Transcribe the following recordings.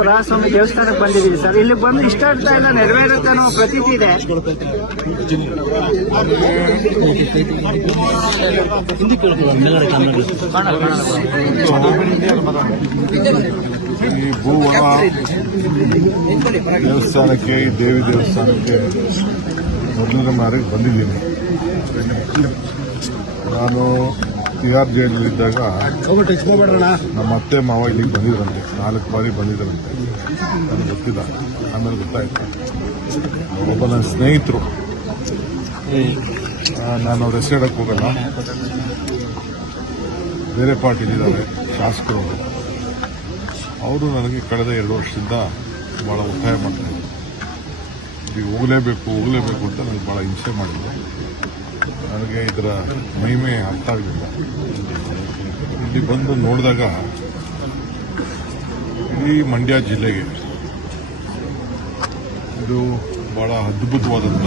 ವರಸ್ವಾಮಿ ದೇವಸ್ಥಾನಕ್ಕೆ ಬಂದಿದ್ದೀವಿ ಸರ್. ಇಲ್ಲಿ ಬಂದು ಇಷ್ಟ ಇಷ್ಟಾರ್ಥ ಎಲ್ಲ ನೆರವೇರುತ್ತೆ ಅನ್ನೋ ಪ್ರತೀತಿ ಇದೆ. ಈ ಭೂ ದೇವಸ್ಥಾನಕ್ಕೆ, ದೇವಿ ದೇವಸ್ಥಾನಕ್ಕೆ ಮೊದಲನೇ ಮಾರಿಗೆ ಬಂದಿದ್ದೀನಿ. ನಾನು ತಿಹಾರ್ ಇದ್ದಾಗ ನಮ್ಮ ಅತ್ತೆ ಮಾವ ಇಲ್ಲಿಗೆ ಬಂದಿದ್ರಂತೆ. ನಾಲ್ಕು ಬಾರಿ ಬಂದಿದ್ರಂತೆ. ನನಗೆ ಗೊತ್ತಿಲ್ಲ. ಆಮೇಲೆ ಗೊತ್ತಾಯ್ತು. ಒಬ್ಬ ನನ್ನ ಸ್ನೇಹಿತರು. ನಾನು ಅವ್ರ ಹೆಸರು ಹೋಗಲ್ಲ ಬೇರೆ ಪಾರ್ಟಿಲಿದ್ದಾರೆ ಶಾಸಕರು ಅವರು. ನನಗೆ ಕಳೆದ ಎರಡು ವರ್ಷದಿಂದ ಭಾಳ ಒತ್ತಾಯ ಮಾಡ್ತಾರೆ ಈಗ ಹೋಗಲೇಬೇಕು ಹೋಗಲೇಬೇಕು ಅಂತ ನನಗೆ ಭಾಳ ಹಿಂಸೆ ಮಾಡಿದ್ರು. ನನಗೆ ಇದರ ಮಹಿಮೆ ಅರ್ಥ ಆಗಲಿಲ್ಲ. ಇಲ್ಲಿ ಬಂದು ನೋಡಿದಾಗ ಇಡೀ ಮಂಡ್ಯ ಜಿಲ್ಲೆಗೆ ಇದು ಭಾಳ ಅದ್ಭುತವಾದಂಥ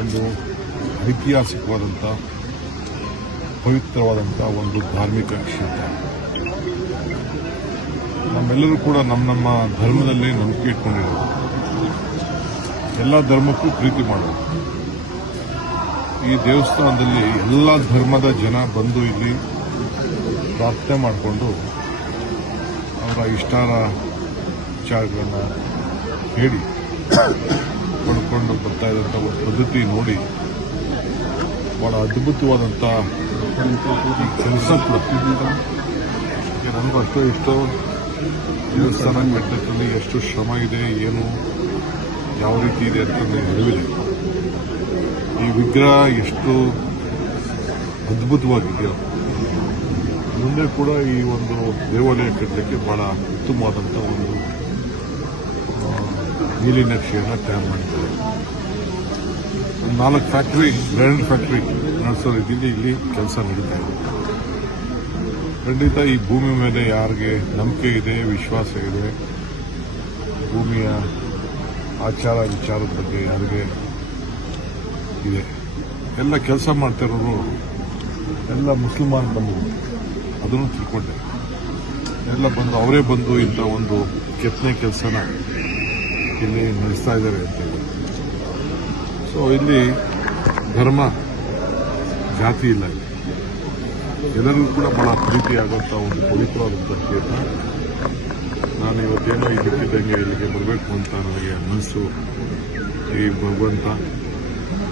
ಒಂದು ಐತಿಹಾಸಿಕವಾದಂಥ, ಪವಿತ್ರವಾದಂಥ ಒಂದು ಧಾರ್ಮಿಕ ಕ್ಷೇತ್ರ. ನಮ್ಮೆಲ್ಲರೂ ಕೂಡ ನಮ್ಮ ನಮ್ಮ ಧರ್ಮದಲ್ಲಿ ನಂಬಿಕೆ ಇಟ್ಕೊಂಡಿರೋದು ಎಲ್ಲ ಧರ್ಮಕ್ಕೂ ಪ್ರೀತಿ ಮಾಡೋದು. ಈ ದೇವಸ್ಥಾನದಲ್ಲಿ ಎಲ್ಲ ಧರ್ಮದ ಜನ ಬಂದು ಇಲ್ಲಿ ಪ್ರಾರ್ಥನೆ ಮಾಡಿಕೊಂಡು ಅವರ ಇಷ್ಟಾರ ವಿಚಾರಗಳನ್ನು ಹೇಳಿ ಪಡ್ಕೊಂಡು ಬರ್ತಾ ಇದ್ದಂಥ ಒಂದು ಪದ್ಧತಿ ನೋಡಿ ಬಹಳ ಅದ್ಭುತವಾದಂಥ ಕೆಲಸ ನನಗೂ ಅಷ್ಟೋ ಇಷ್ಟೋ. ದೇವಸ್ಥಾನ ಕಟ್ಟದಲ್ಲಿ ಎಷ್ಟು ಶ್ರಮ ಇದೆ, ಏನು ಯಾವ ರೀತಿ ಇದೆ ಅಂತ ನನಗೆ ಅರಿವಿಲ್ಲ ಈ ವಿಗ್ರಹ ಎಷ್ಟು ಅದ್ಭುತವಾಗಿದೆಯೋ, ಮುಂದೆ ಕೂಡ ಈ ಒಂದು ದೇವಾಲಯ ಕಟ್ಟಲಿಕ್ಕೆ ಬಹಳ ಉತ್ತಮವಾದಂಥ ಒಂದು ನೀಲಿ ನಕ್ಷೆಯನ್ನು ತಯಾರು ಮಾಡಿದ್ದಾರೆ. ಒಂದು ನಾಲ್ಕು ಫ್ಯಾಕ್ಟ್ರಿ ಗ್ರ್ಯಾಂಡ್ ಫ್ಯಾಕ್ಟ್ರಿ ನಡೆಸೋ ರೀತಿಯಲ್ಲಿ ಇಲ್ಲಿ ಕೆಲಸ ನಡೀತಾ ಇದೆ. ಖಂಡಿತ ಈ ಭೂಮಿ ಮೇಲೆ ಯಾರಿಗೆ ನಂಬಿಕೆ ಇದೆ, ವಿಶ್ವಾಸ ಇದೆ, ಭೂಮಿಯ ಆಚಾರ ವಿಚಾರದ ಬಗ್ಗೆ ಯಾರಿಗೆ ಇದೆ. ಎಲ್ಲ ಕೆಲಸ ಮಾಡ್ತಿರೋರು, ಎಲ್ಲ ಮುಸಲ್ಮಾನ್ ಬಂದು ಅದನ್ನು ತಿಳ್ಕೊಂಡೆ. ಎಲ್ಲ ಬಂದು, ಅವರೇ ಬಂದು ಇಂಥ ಒಂದು ಕೆತ್ತನೆ ಕೆಲಸನ ಇಲ್ಲಿ ನಡೆಸ್ತಾ ಇದ್ದಾರೆ ಅಂತ ಸೊ ಇಲ್ಲಿ ಧರ್ಮ ಜಾತಿ ಇಲ್ಲ ಇಲ್ಲಿ. ಎಲ್ಲರಿಗೂ ಕೂಡ ಬಹಳ ಪ್ರೀತಿಯಾಗುವಂಥ ಒಂದು ಪವಿತ್ರವಾದಂಥ ಕ್ಷೇತ್ರ. ನಾನು ಇವತ್ತೇನೋ ಇದಕ್ಕಿದ್ದಂಗೆ ಇಲ್ಲಿಗೆ ಬರಬೇಕು ಅಂತ ನನಗೆ ಮನಸ್ಸು ಈ ಭಗವಂತ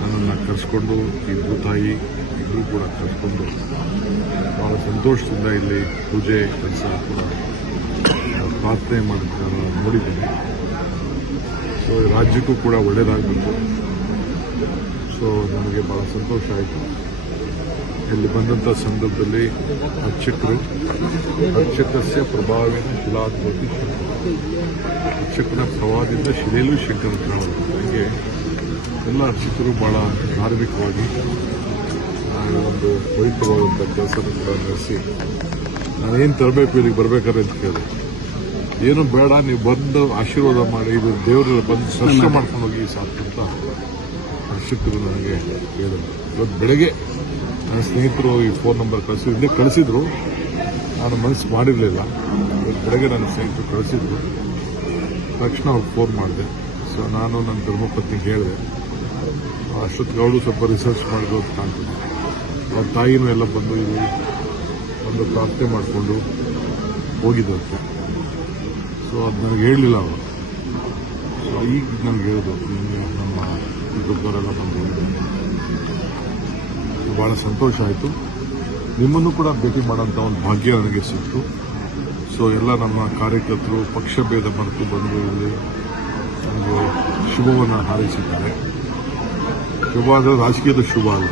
ನನ್ನನ್ನು ಕರೆಸ್ಕೊಂಡು, ಈ ಭೂತಾಯಿ ಇಬ್ಬರು ಕೂಡ ಕರೆಸ್ಕೊಂಡು ಭಾಳ ಸಂತೋಷದಿಂದ ಇಲ್ಲಿ ಪೂಜೆ ಕೆಲಸ ಕೂಡ ಪ್ರಾರ್ಥನೆ ಮಾಡಿದ್ದನ್ನು ನೋಡಿದ್ದೀನಿ. ಸೊ ರಾಜ್ಯಕ್ಕೂ ಕೂಡ ಒಳ್ಳೆಯದಾಗಬೇಕು ಸೊ ನನಗೆ ಭಾಳ ಸಂತೋಷ ಆಯಿತು. ಇಲ್ಲಿ ಬಂದಂಥ ಸಂದರ್ಭದಲ್ಲಿ ಅರ್ಚಕರು, ಅರ್ಚಕಸ್ಯ ಪ್ರಭಾವಿನ ಶಿಲಾತ್ಮತಿ ಅರ್ಚಕನ ಪ್ರಭಾವದಿಂದ ಶಿಲೆಯಲ್ಲೂ ಶಂಕರ ಹಾಗೆ ಎಲ್ಲ ಅರ್ಚಕರು ಬಹಳ ಧಾರ್ಮಿಕವಾಗಿ ಒಂದು ಪವಿತ್ರವಾದಂಥ ಕೆಲಸ ಕೂಡ ನಡೆಸಿ, ನಾನೇನು ತರಬೇಕು ಇಲ್ಲಿಗೆ ಬರಬೇಕಾದ್ರೆ ಅಂತ ಕೇಳಿದೆ. ಏನು ಬೇಡ, ನೀವು ಬಂದು ಆಶೀರ್ವಾದ ಮಾಡಿ, ಇದು ದೇವರು ಬಂದು ಸ್ವಚ್ಛ ಮಾಡ್ಕೊಂಡು ಹೋಗಿ ಸಾಕು ಅಂತ ಅರ್ಚಕರು ನನಗೆ ಹೇಳಿದರು. ಇವತ್ತು ಬೆಳಗ್ಗೆ ನನ್ನ ಸ್ನೇಹಿತರು ಈ ಫೋನ್ ನಂಬರ್ ಕಳಿಸಿದ್ರು ಇಲ್ಲೇ ಕಳಿಸಿದ್ರು. ನಾನು ಮನಸ್ಸು ಮಾಡಿರಲಿಲ್ಲ. ಬೆಳಗ್ಗೆ ನನ್ನ ಸ್ನೇಹಿತರು ಕಳಿಸಿದ್ರು. ತಕ್ಷಣ ಅವ್ರಿಗೆ ಫೋನ್ ಮಾಡಿದೆ. ಸೊ ನಾನು ನನ್ನ ಧರ್ಮಪತ್ನಿಗೆ ಹೇಳಿದೆ. ಅಷ್ಟೊತ್ತಿಗೆ ಅವಳು ಸ್ವಲ್ಪ ರಿಸರ್ಚ್ ಮಾಡಿದ್ರು ಅಂತ ಕಾಣ್ತದೆ. ಅವ್ರ ತಾಯಿನೂ ಎಲ್ಲ ಬಂದು ಇಲ್ಲಿ ಒಂದು ಪ್ರಾರ್ಥನೆ ಮಾಡಿಕೊಂಡು ಹೋಗಿದ್ದಂತೆ ಸೊ ಅದು ನನಗೆ ಹೇಳಲಿಲ್ಲ ಅವರು ಈಗ ನನಗೆ ಹೇಳಿದ್ರು ನಮ್ಮ ಎಲ್ಲ ಬಂದು ಬಹಳ ಸಂತೋಷ ಆಯಿತು. ನಿಮ್ಮನ್ನು ಕೂಡ ಭೇಟಿ ಮಾಡೋಂಥ ಒಂದು ಭಾಗ್ಯ ನನಗೆ ಸಿಕ್ತು. ಸೊ ಎಲ್ಲ ನಮ್ಮ ಕಾರ್ಯಕರ್ತರು ಪಕ್ಷ ಭೇದ ಮರೆತು ಬಂದು ಇಲ್ಲಿ ಒಂದು ಶುಭವನ್ನು ಹಾರೈಸಿದ್ದಾರೆ. ಶುಭ ಅಂದರೆ ರಾಜಕೀಯದ ಶುಭ ಅಲ್ಲ.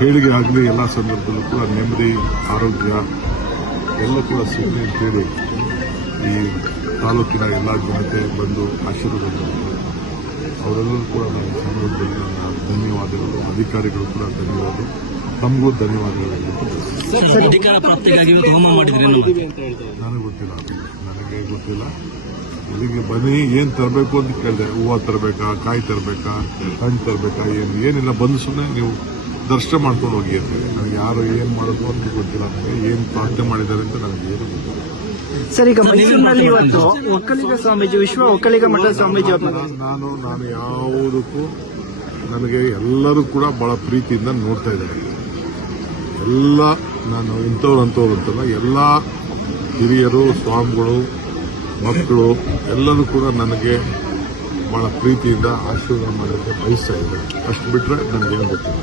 ಹೇಳಿಗೆ ಆಗಲಿ ಎಲ್ಲ ಸಂದರ್ಭದಲ್ಲೂ ಕೂಡ ನೆಮ್ಮದಿ, ಆರೋಗ್ಯ ಎಲ್ಲ ಕೂಡ ಸಿಗಲಿ ಅಂತೇಳಿ ಈ ತಾಲೂಕಿನ ಎಲ್ಲ ಜನತೆ ಬಂದು ಆಶೀರ್ವಾದ ಅವರೆಲ್ಲರೂ ಕೂಡ ನಾನು ಸಂದರ್ಭದಲ್ಲಿ ಧನ್ಯವಾದಗಳು. ಅಧಿಕಾರಿಗಳು ಕೂಡ ಧನ್ಯವಾದ ತಮಗೂ ಧನ್ಯವಾದಗಳು. ಸರ್ ಅಧಿಕಾರ ಪ್ರಾಪ್ತಿಗಾಗಿ ಇವತ್ತು ಹೋಮ ಮಾಡಿದ್ರಿ ಏನು ನನಗೆ ಗೊತ್ತಿಲ್ಲ. ನನಗೆ ಗೊತ್ತಿಲ್ಲ. ಇಲ್ಲಿಗೆ ಬನ್ನಿ ಏನು ತರಬೇಕು ಅಂತ ಕೇಳಿದೆ. ಹೂವು ತರಬೇಕಾ ಕಾಯಿ ತರಬೇಕಾ ಹಣ್ಣು ತರಬೇಕಾ ಏನು ಏನಿಲ್ಲ. ಬಂದು ಸುಮ್ಮನೆ ನೀವು ದರ್ಶನ ಮಾಡ್ಕೊಂಡು ಹೋಗಿ ಅಂತ ನನಗೆ ಯಾರು ಏನು ಮಾಡೋದು ಅಂತ ಗೊತ್ತಿಲ್ಲ. ನನಗೆ ಏನು ಪ್ರಾರ್ಥನೆ ಮಾಡಿದ್ದಾರೆ ಅಂತ ನನಗೆ ಏನು ಗೊತ್ತಿಲ್ಲ. ಸರ್ ಈಗ ಮೈಸೂರಿನಲ್ಲಿ ಇವತ್ತು ಒಕ್ಕಲಿಗ ಸ್ವಾಮೀಜಿ ವಿಶ್ವ ಒಕ್ಕಲಿಗ ಮಠ ಸ್ವಾಮೀಜಿ ನಾನು ನಾನು ಯಾವುದಕ್ಕೂ ನನಗೆ ಎಲ್ಲರೂ ಕೂಡ ಬಹಳ ಪ್ರೀತಿಯಿಂದ ನೋಡ್ತಾ ಇದ್ದಾರೆ. ಎಲ್ಲ ನಾನು ಇಂಥವ್ರು ಅಂಥವ್ರು ಅಂತಲ್ಲ, ಎಲ್ಲ ಹಿರಿಯರು, ಸ್ವಾಮಿಗಳು, ಮಕ್ಕಳು, ಎಲ್ಲರೂ ಕೂಡ ನನಗೆ ಬಹಳ ಪ್ರೀತಿಯಿಂದ ಆಶೀರ್ವಾದ ಮಾಡೋಕ್ಕೆ ಬಯಸ್ತಾ ಇದ್ದಾರೆ. ಅಷ್ಟು ಬಿಟ್ಟರೆ ನನಗೇನು ಗೊತ್ತಿಲ್ಲ.